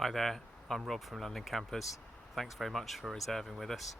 Hi there, I'm Rob from London Campers. Thanks very much for reserving with us.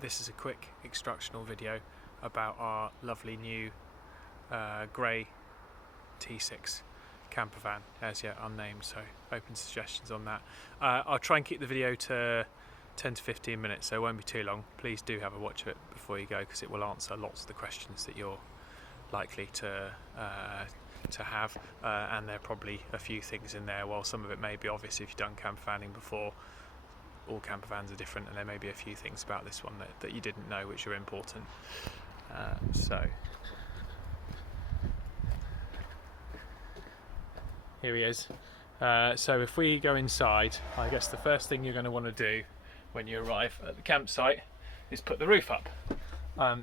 This is a quick instructional video about our lovely new grey T6 camper van, as yet unnamed, so open suggestions on that. I'll try and keep the video to 10 to 15 minutes, so it won't be too long. Please do have a watch of it before you go, because it will answer lots of the questions that you're likely to have, and there are probably a few things in there. While some of it may be obvious if you've done camper vanning before, all camper vans are different, and there may be a few things about this one that you didn't know which are important. So here he is. So if we go inside, I guess the first thing you're going to want to do when you arrive at the campsite is put the roof up.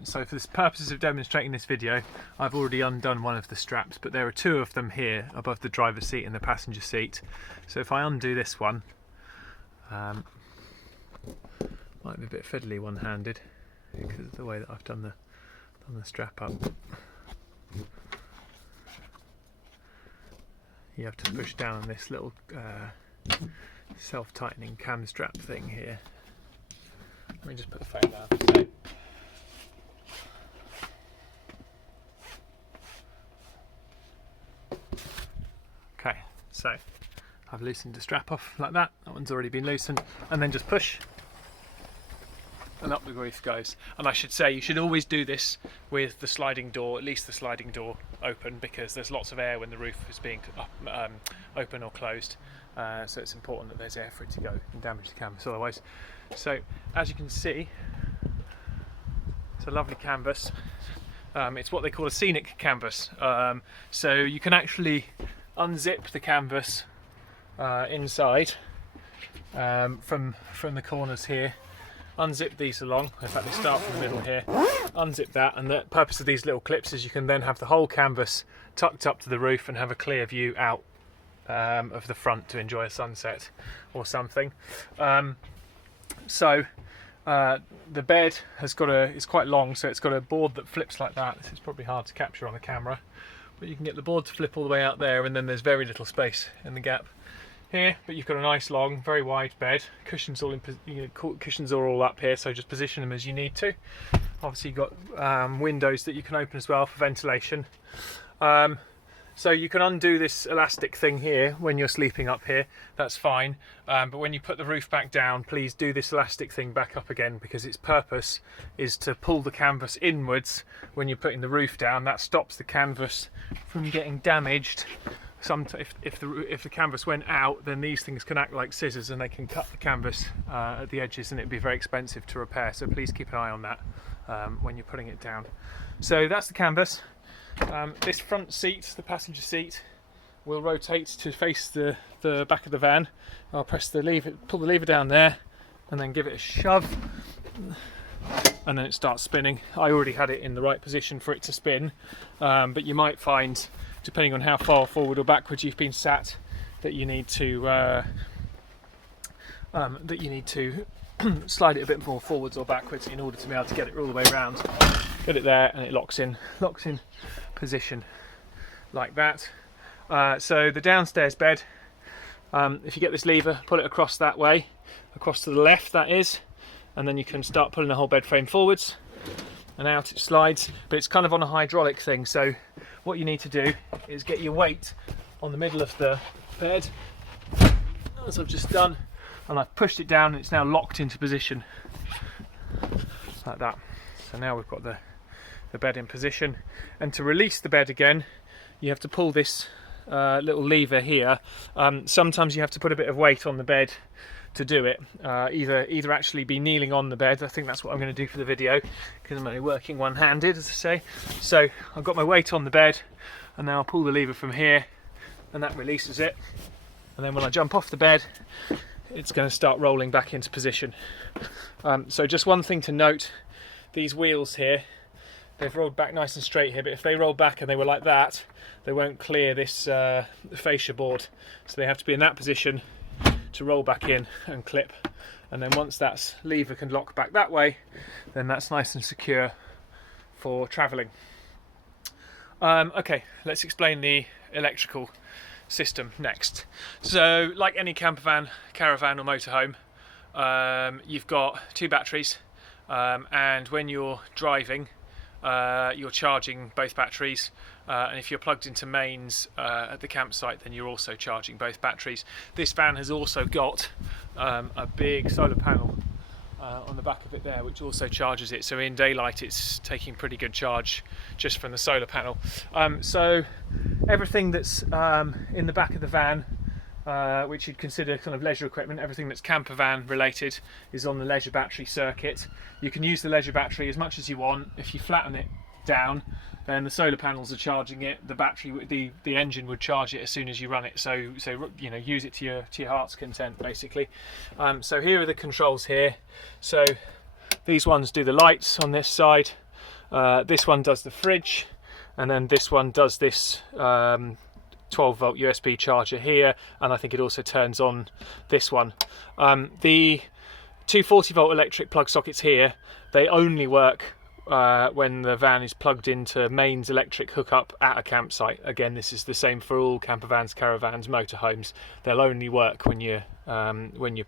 So for the purposes of demonstrating this video, I've already undone one of the straps, but there are two of them here above the driver's seat and the passenger seat. So if I undo this one, might be a bit fiddly one-handed because of the way that I've done the strap up. You have to push down on this little self-tightening cam strap thing here. Let me just put the phone down. So, okay, so I've loosened the strap off like that. That one's already been loosened, and then just push, and up the roof goes. And I should say, you should always do this with the sliding door, at least the sliding door, open, because there's lots of air when the roof is being open or closed. So it's important that there's air for it to go and damage the canvas otherwise. So as you can see, it's a lovely canvas. It's what they call a scenic canvas. So you can actually unzip the canvas inside from the corners here. Unzip these along, in fact they start from the middle here. Unzip that, and the purpose of these little clips is you can then have the whole canvas tucked up to the roof and have a clear view out of the front to enjoy a sunset or something. So the bed has got it's quite long, so it's got a board that flips like that. This is probably hard to capture on the camera, but you can get the board to flip all the way out there, and then there's very little space in the gap here, but you've got a nice long, very wide bed. Cushions cushions are all up here, so just position them as you need to. Obviously you've got windows that you can open as well for ventilation. So you can undo this elastic thing here when you're sleeping up here, that's fine. But when you put the roof back down, please do this elastic thing back up again, because its purpose is to pull the canvas inwards when you're putting the roof down. That stops the canvas from getting damaged. If the canvas went out, then these things can act like scissors and they can cut the canvas at the edges, and it'd be very expensive to repair. So please keep an eye on that when you're putting it down. So that's the canvas. This front seat, the passenger seat, will rotate to face the back of the van. I'll press the lever, pull the lever down there, and then give it a shove, and then it starts spinning. I already had it in the right position for it to spin, but you might find, depending on how far forward or backwards you've been sat, that you need to slide it a bit more forwards or backwards in order to be able to get it all the way around. Get it there, and it locks in position like that. So the downstairs bed, if you get this lever, pull it across that way, across to the left that is, and then you can start pulling the whole bed frame forwards, and out it slides. But it's kind of on a hydraulic thing, so what you need to do is get your weight on the middle of the bed, as I've just done, and I've pushed it down, and it's now locked into position like that. So now we've got the bed in position, and to release the bed again, you have to pull this little lever here. Sometimes you have to put a bit of weight on the bed to do it. Either actually be kneeling on the bed. I think that's what I'm going to do for the video, because I'm only working one-handed, as I say. So I've got my weight on the bed, and now I'll pull the lever from here, and that releases it. And then when I jump off the bed, it's going to start rolling back into position. So just one thing to note, these wheels here, they've rolled back nice and straight here, but if they roll back and they were like that, they won't clear this fascia board. So they have to be in that position to roll back in and clip. And then once that lever can lock back that way, then that's nice and secure for travelling. Okay, let's explain the electrical system next. So like any camper van, caravan or motorhome, you've got 2 batteries, and when you're driving you're charging both batteries, and if you're plugged into mains at the campsite, then you're also charging both batteries. This van has also got a big solar panel on the back of it there, which also charges it, so in daylight it's taking pretty good charge just from the solar panel. So everything that's in the back of the van, which you'd consider kind of leisure equipment, everything that's camper van related is on the leisure battery circuit. You can use the leisure battery as much as you want. If you flatten it down, then the solar panels are charging it. The battery, the engine would charge it as soon as you run it. So you know, use it to your heart's content, basically. So here are the controls here. So these ones do the lights on this side. This one does the fridge, and then this one does this 12-volt USB charger here, and I think it also turns on this one. The 240-volt electric plug sockets here, they only work when the van is plugged into mains electric hookup at a campsite. Again, this is the same for all camper vans, caravans, motorhomes. They'll only work when you're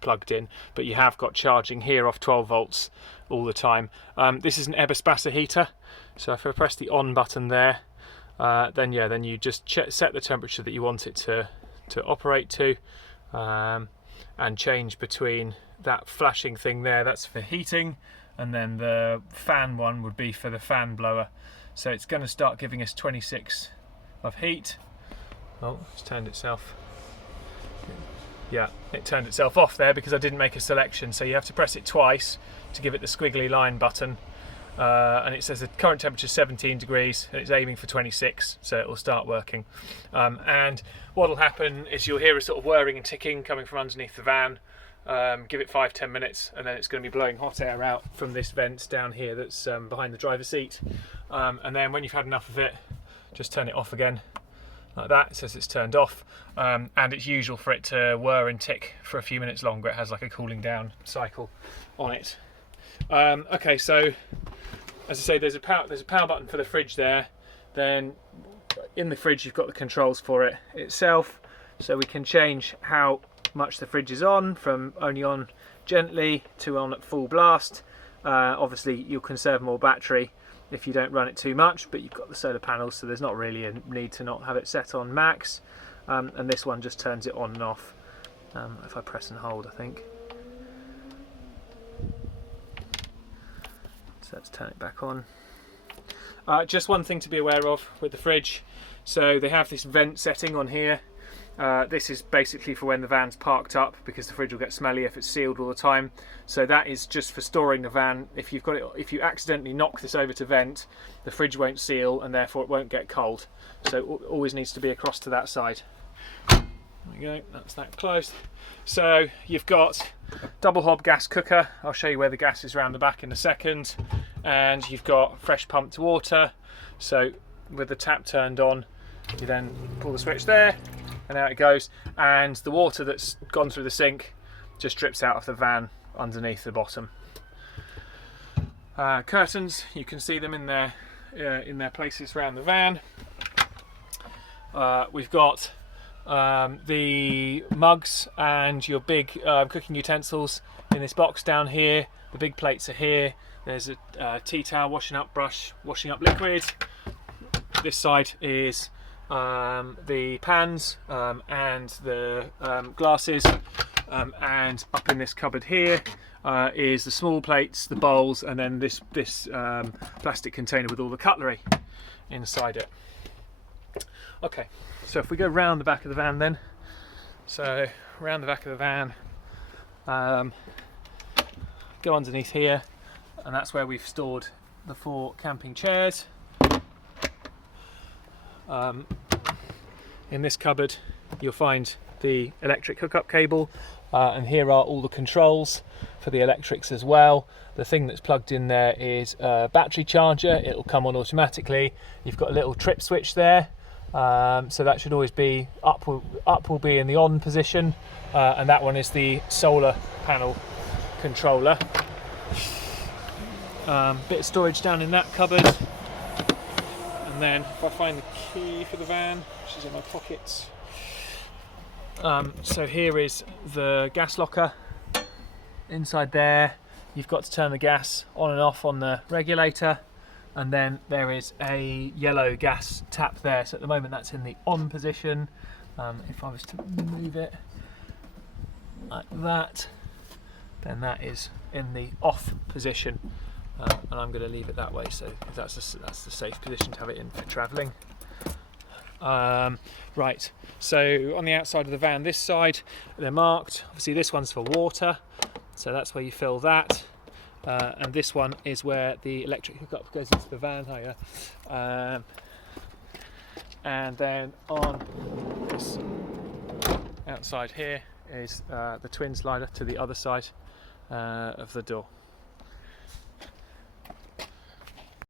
plugged in, but you have got charging here off 12 volts all the time. This is an Eberspacher heater, so if I press the on button there, then you just set the temperature that you want it to operate to, and change between that flashing thing there, that's for heating, and then the fan one would be for the fan blower. So it's going to start giving us 26 of heat. Oh, it's turned itself. Yeah, it turned itself off there because I didn't make a selection, so you have to press it twice to give it the squiggly line button. And it says the current temperature is 17 degrees and it's aiming for 26, so it will start working. And what will happen is you'll hear a sort of whirring and ticking coming from underneath the van. Give it 5-10 minutes, and then it's going to be blowing hot air out from this vent down here that's behind the driver's seat. And then when you've had enough of it, just turn it off again, like that. It says it's turned off, and it's usual for it to whir and tick for a few minutes longer. It has like a cooling down cycle on it. Okay, so as I say, there's a power button for the fridge there. Then in the fridge you've got the controls for it itself, so we can change how much the fridge is on, from only on gently to on at full blast. Obviously you'll conserve more battery if you don't run it too much, but you've got the solar panels, so there's not really a need to not have it set on max. And this one just turns it on and off. If I press and hold, I think. So let's turn it back on. Just one thing to be aware of with the fridge. So they have this vent setting on here. This is basically for when the van's parked up, because the fridge will get smelly if it's sealed all the time. So that is just for storing the van. If you've got it, if you accidentally knock this over to vent, the fridge won't seal and therefore it won't get cold. So it always needs to be across to that side. There we go, that's that closed. So you've got double hob gas cooker. I'll show you where the gas is around the back in a second. And you've got fresh pumped water. So with the tap turned on, you then pull the switch there, and out it goes, and the water that's gone through the sink just drips out of the van underneath the bottom. Curtains, you can see them in their places around the van. We've got the mugs and your big cooking utensils in this box down here. The big plates are here. There's a tea towel, washing up brush, washing up liquid. This side is the pans and the glasses, and up in this cupboard here is the small plates, the bowls, and then this plastic container with all the cutlery inside it. Okay, so if we go round the back of the van then, so round the back of the van, go underneath here, and that's where we've stored the 4 camping chairs. In this cupboard you'll find the electric hookup cable, and here are all the controls for the electrics as well. The thing that's plugged in there is a battery charger. It'll come on automatically. You've got a little trip switch there, so that should always be up will be in the on position, and that one is the solar panel controller. Bit of storage down in that cupboard. And then if I find the key for the van, which is in my pockets, So here is the gas locker. Inside there, you've got to turn the gas on and off on the regulator, and then there is a yellow gas tap there. So at the moment that's in the on position. If I was to move it like that, then that is in the off position, and I'm going to leave it that way. So that's the safe position to have it in for travelling. Right, so on the outside of the van, this side, they're marked. Obviously this one's for water, so that's where you fill that, and this one is where the electric hookup goes into the van. And then on this outside here is the twin slider to the other side of the door.